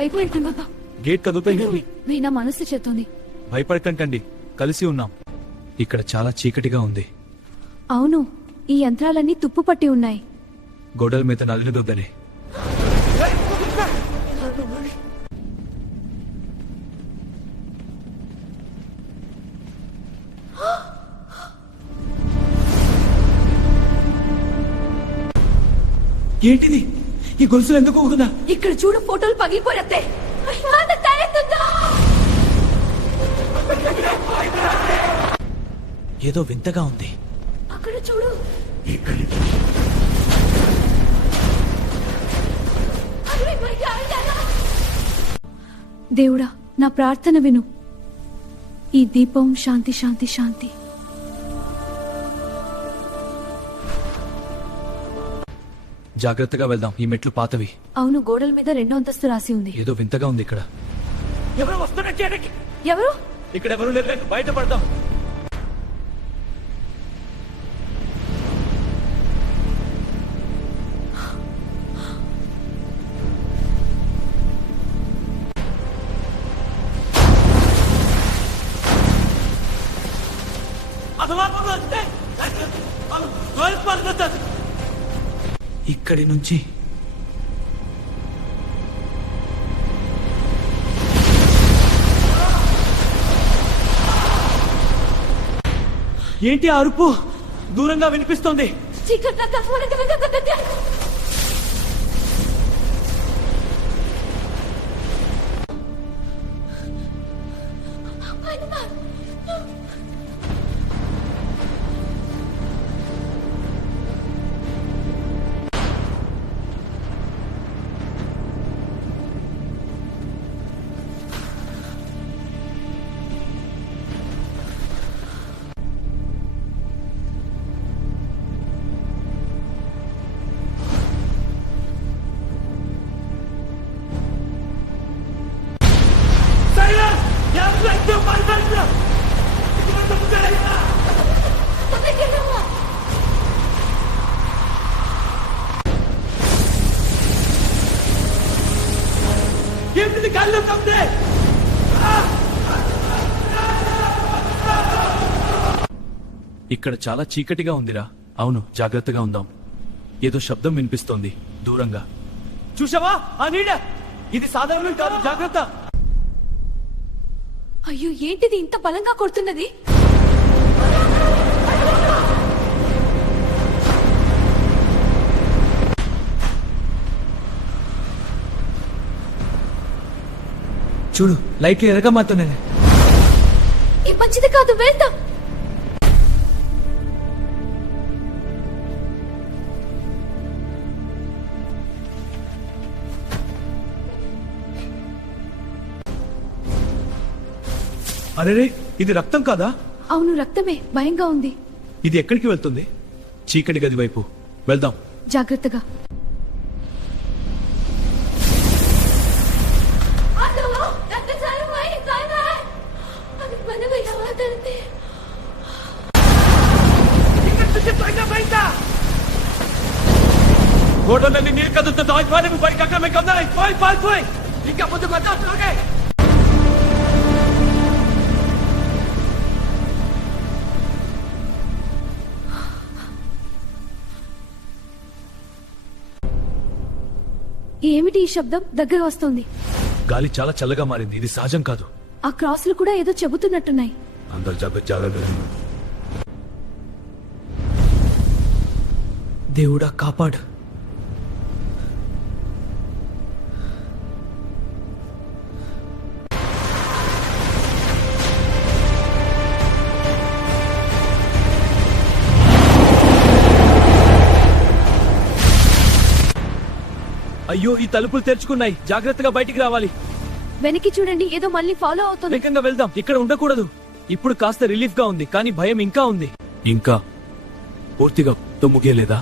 అయిపోయింది. గేట్ కదులుతాయి. నా మనసు చేస్తుంది. భయపడకండి, కలిసి ఉన్నాం. ఇక్కడ చాలా చీకటిగా ఉంది. అవును, ఈ యంత్రాలన్నీ తుప్పు పట్టి ఉన్నాయి. గోడల మీద నల్లి దుద్దని. ఏంటిది? ఈ గొలుసులు ఎందుకు ఊగుతున్నా? ఇక్కడ చూడు, ఫోటోలు పగిలిపోతే. ఏదో వింతగా ఉంది. అక్కడ చూడు. దేవుడా, నా ప్రార్థన విను. ఈ దీపం శాంతి శాంతి శాంతి. జాగ్రత్తగా వెళ్దాం. ఈ మెట్లు పాతవి. అవును, గోడల మీద 2వ అంతస్తు రాసి ఉంది. ఏదో వింతగా ఉంది ఇక్కడ. ఎవరు వస్తున్నారు? ఎవరు? ఇక్కడ ఎవరు లేరు. బయటపడతాం. ఇక్కడి నుంచి ఏంటి అరుపు? దూరంగా వినిపిస్తోంది. ఇక్కడ చాలా చీకటిగా ఉందిరా. అవును, జాగ్రత్తగా ఉందాం. ఏదో శబ్దం వినిపిస్తోంది దూరంగా. చూసావా ఆ నీడ? ఇది సాధారణం కాదు, జాగ్రత్త. అయ్యో, ఏంటిది ఇంత బలంగా కొడుతున్నది? చూడు, లైట్లు ఎరగా మాత్రమే. ఈ మంచిది కాదు, వెళ్దాం. అరేరే, ఇది రక్తం కాదా? అవును, రక్తమే. భయంగా ఉంది. ఇది ఎక్కడికి వెళ్తుంది? చీకటి గది వైపు వెళ్దాం. జాగ్రత్తగా. గోడలన్నీ నీరు కదులుతుంది. ఇంకా ముందు ఏమిటి ఈ శబ్దం? దగ్గర వస్తోంది. గాలి చాలా చల్లగా మారింది. ఇది సహజం కాదు. ఆ క్రాసులు కూడా ఏదో చెబుతున్నట్టున్నాయి. అందరు జాగ్రత్త. దేవుడా, కాపాడు. అయ్యో, ఈ తలుపులు తెరుచుకున్నాయి. జాగ్రత్తగా బయటికి రావాలి. వెనక్కి చూడండి, ఏదో మళ్ళీ ఫాలో అవుతుంది. వేగంగా వెళ్దాం. ఇక్కడ ఉండకూడదు. ఇప్పుడు కాస్త రిలీఫ్ గా ఉంది, కానీ భయం ఇంకా ఉంది. ఇంకా పూర్తిగా ముగియలేదా?